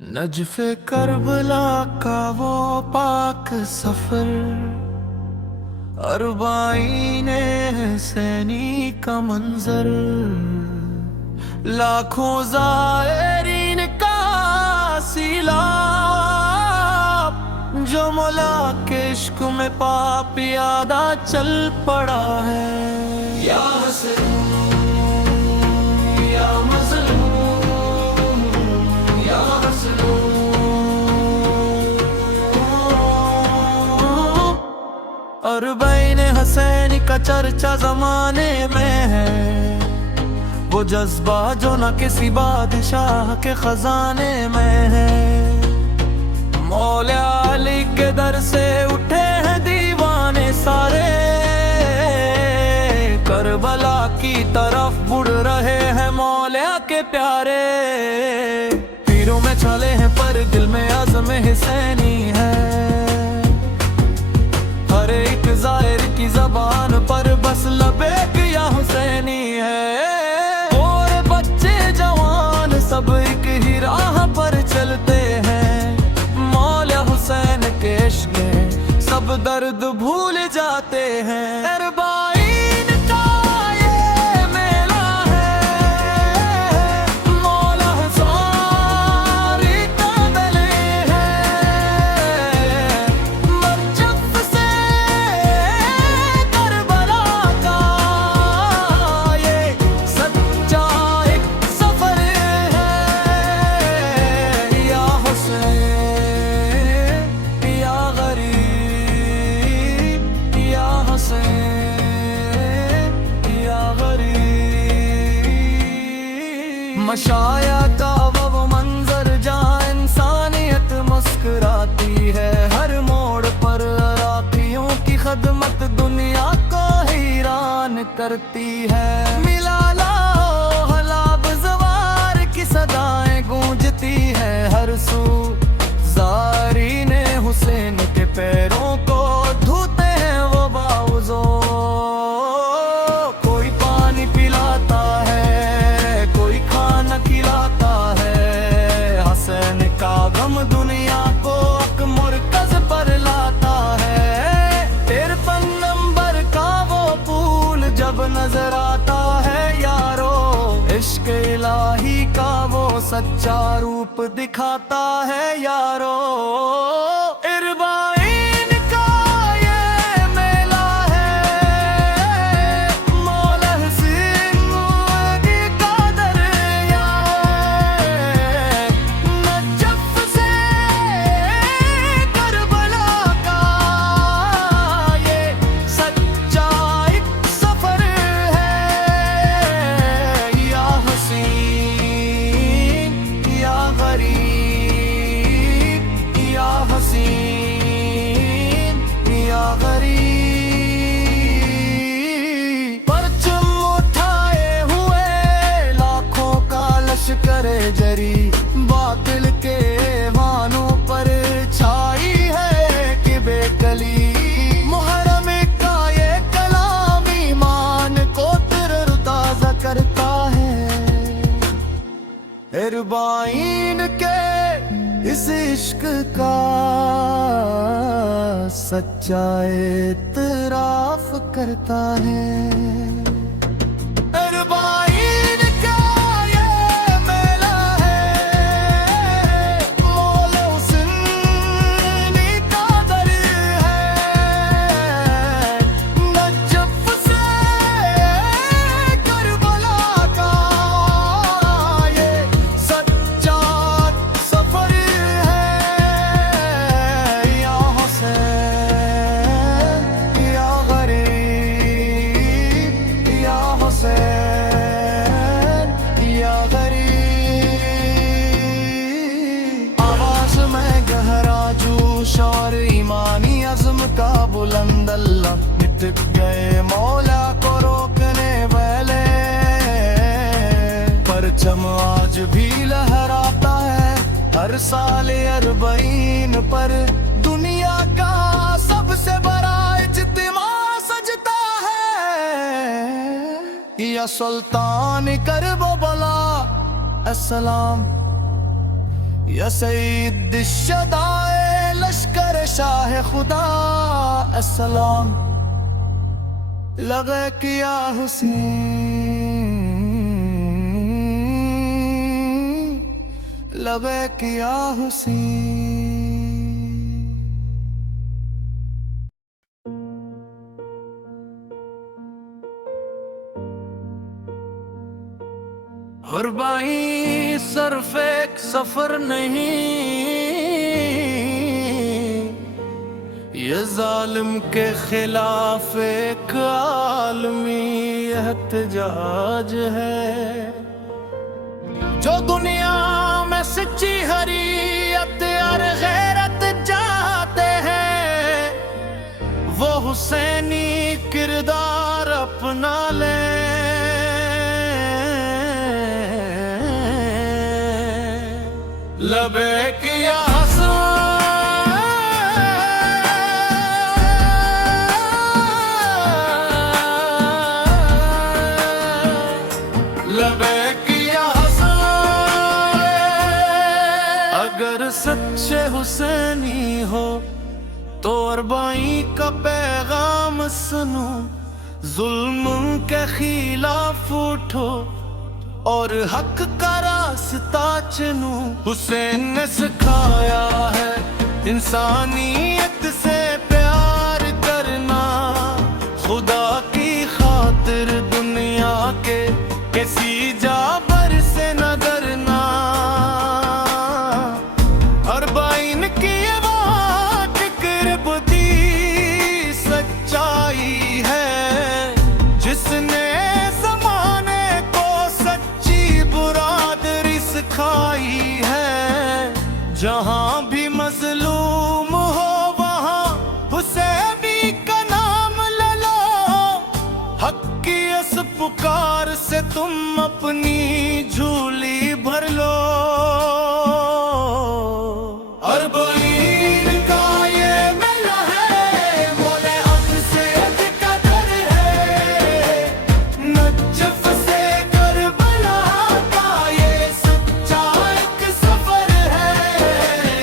नजफ़े Karbala का वो पाक सफर, अरबाईने हुसैनी का मंजर, लाखों ज़ायरीन का सीलाब, जो मौला के इश्क में पाप यादा चल पड़ा है। या हसन या मज़लूम या अरबाईन हुसैनी का चर्चा जमाने में है, वो जज्बा जो न किसी बादशाह के खजाने में है। मौला अली के दर से उठे हैं दीवाने सारे, करबला की तरफ बुढ़ रहे हैं मौला के प्यारे। पीरों में चले हैं पर दिल में आज़म हुसैनी है, हर एक ज़ाहिर की ज़बान पर बस लबैक या हुसैनी है। और बच्चे जवान सब एक ही राह पर चलते हैं, मौला हुसैन के इश्क में सब दर्द भूल जाते हैं। अरबाईन का ये मेला है, मौला हुसैन का दले है, मरजफ से करबला का ये सच्चा एक सफर है। या हुसैन या गरीब, या हुसैन या गरीब। मशाया का वो मंजर जहाँ इंसानियत मुस्कुराती है, हर मोड़ पर राखियों की खदमत दुनिया को हैरान करती है। मिला लाओ हलाब ज़वार की सदाएं गूंजती है हर सू, ज़ारीन हुसैन के पैरों को धोते हैं वो बाउज़ो। कोई पानी पिलाता है, कोई खाना खिलाता है, हुसैन का गम दुनिया को एक मुरकज़ पर लाता है। 53 नंबर का वो पुल जब नजर आता है यारो, इश्क इलाही का वो सच्चा रूप दिखाता है यारो। अरबाईन का ये मेला है, मौला हुसैन का दरिया है, नजफ से करबला का ये सच्चा एक सफर है। या हुसैन या गरीब, या हुसैन या गरीब। परचम उठाए हुए लाखों का लश्कर जरी, बातिल के वानों पर छाई है कि बेकली। मुहर्रम का ये कलाम ईमान को तरोताज़ा करता है। अरबाईन के इस इश्क का सच्चा एतराफ़ करता है। अरबाईन का ये मेला है, मौला हुसैन का दर है, नजफ से करबला का ये सच्चा सफर है। या हुसैन या गरीब, या हुसैन या गरीब। आवाज में गहरा जोश और ईमानी अज़्म का बुलंद अल्लाह, मिट गए मौला को रोकने वाले। परचम आज भी लहराता है हर साल अरबाईन पर, दुनिया का सबसे बड़ा इज्तिमा सजता है। या सुल्तान करबला अस्सलाम, या सईद शदाए लश्कर शाह खुदा अस्सलाम लगे किया हुसैन लगे किया हुसैन। कुर्बानी सिर्फ एक सफर नहीं, ये जालिम के खिलाफ एक आलमी एहतजाज है। जो दुनिया में सच्ची हरीयत और गैरत चाहते हैं, वो हुसैनी किरदार अपना ले। लबैक या लबैक या अगर सच्चे हुसैनी हो तो अरबाई का पैगाम सुनो, जुल्म के खिलाफ उठो और हक का रास्ता चुनो। हुसैन ने सिखाया है इंसानियत से प्यार करना, खुदा की खातिर दुनिया के किसी जाबर से न डरना। अरबाइन की बात किरबती सच्चाई है, जिसने खाई है। जहां भी मजलूम हो वहां हुसैनी का नाम ले लो, हक की इस पुकार से तुम अपनी झोली भर लो। अरबाइन का ये मेला है, मोले हक से कदर है। नजफ से करबला का ये सच्चा एक सफर है।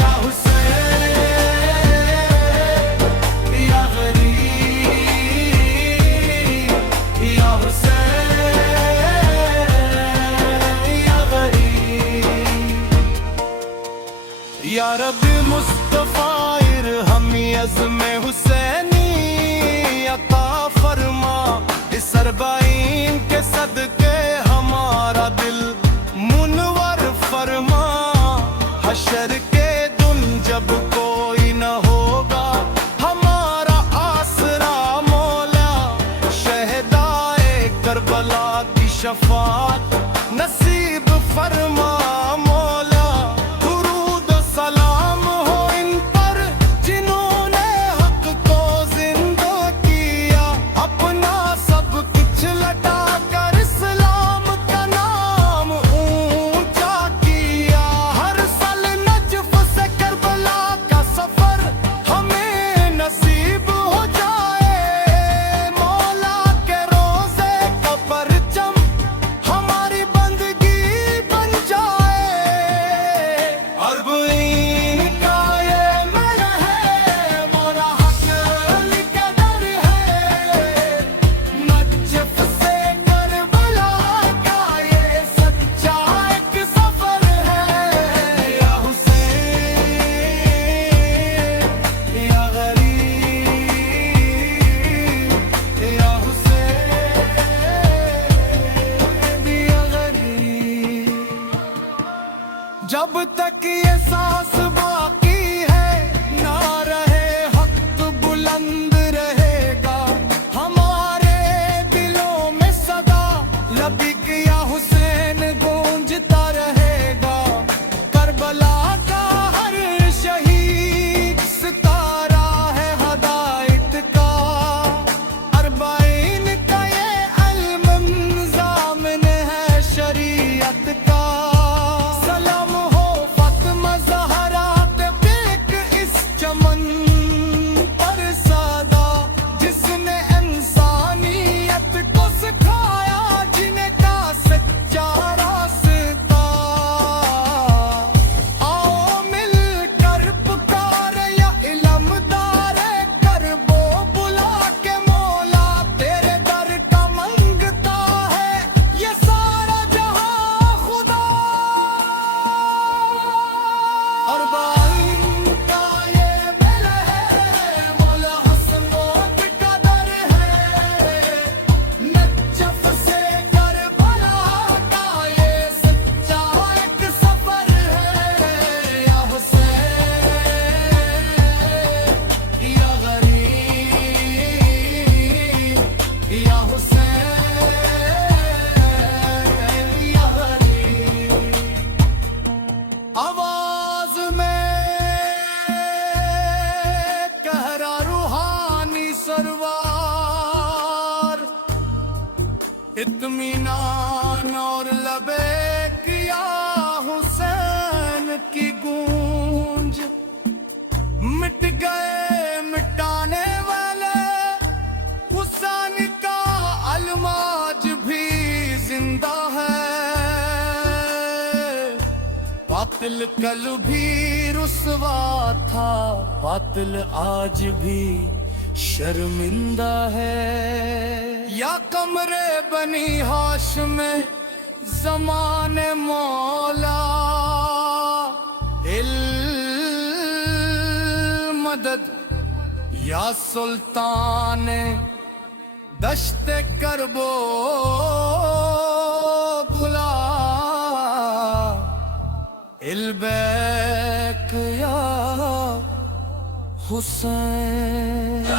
या हुसैन या गरीब, या हुसैन या गरीब। या रब्बी मुस्तफा इरहम अज़्म हुसैनी अता फरमा, इस अरबाइन के सदके हमारा दिल मुनवर फरमा। हशर के दिन जब कोई न होगा हमारा आसरा मौला, शहदाए करबला की शफात नसीब फरमा मौला। दुरूद सलाम हो इन पर जिन्होंने हक को जिंदा किया, अपना सब कुछ लटा कर इस्लाम का नाम ऊंचा किया। हर साल नजफ से करबला का सफर हमें नसीब हो जाए, मौला के रोजे का परचम हमारी बंदगी बन जाए। अरबाइन का ये मेला है, मोरा हक कदर है। नजफ से करबला का ये सच्चा एक सफर है। या हुसैन या गरीब, या हुसैन या गरीब। जब तक ये सांस बाकी है, ना रहे हक बुलंद रहेगा हमारे दिलों में सदा। लबैक या हुसैन गूंजता रहेगा, करबला का हर शहीद सितारा है हदायत का। अरबाइन का ये इल्म ज़ामिन है शरीयत का। सलाम हो फातिमा ज़हरा इत्मीनान और लबे किया हुसैन की गूंज, मिट गए मिटाने वाले हुसैन का अलमाज भी जिंदा है। बातिल कल भी रुसवा था, बातिल आज भी शर्मिंदा है। या कमरे बनी हाश में ज़माने मौला, इल मदद या सुल्तान दश्ते करबो बुला, इल्बैक या हुसैन।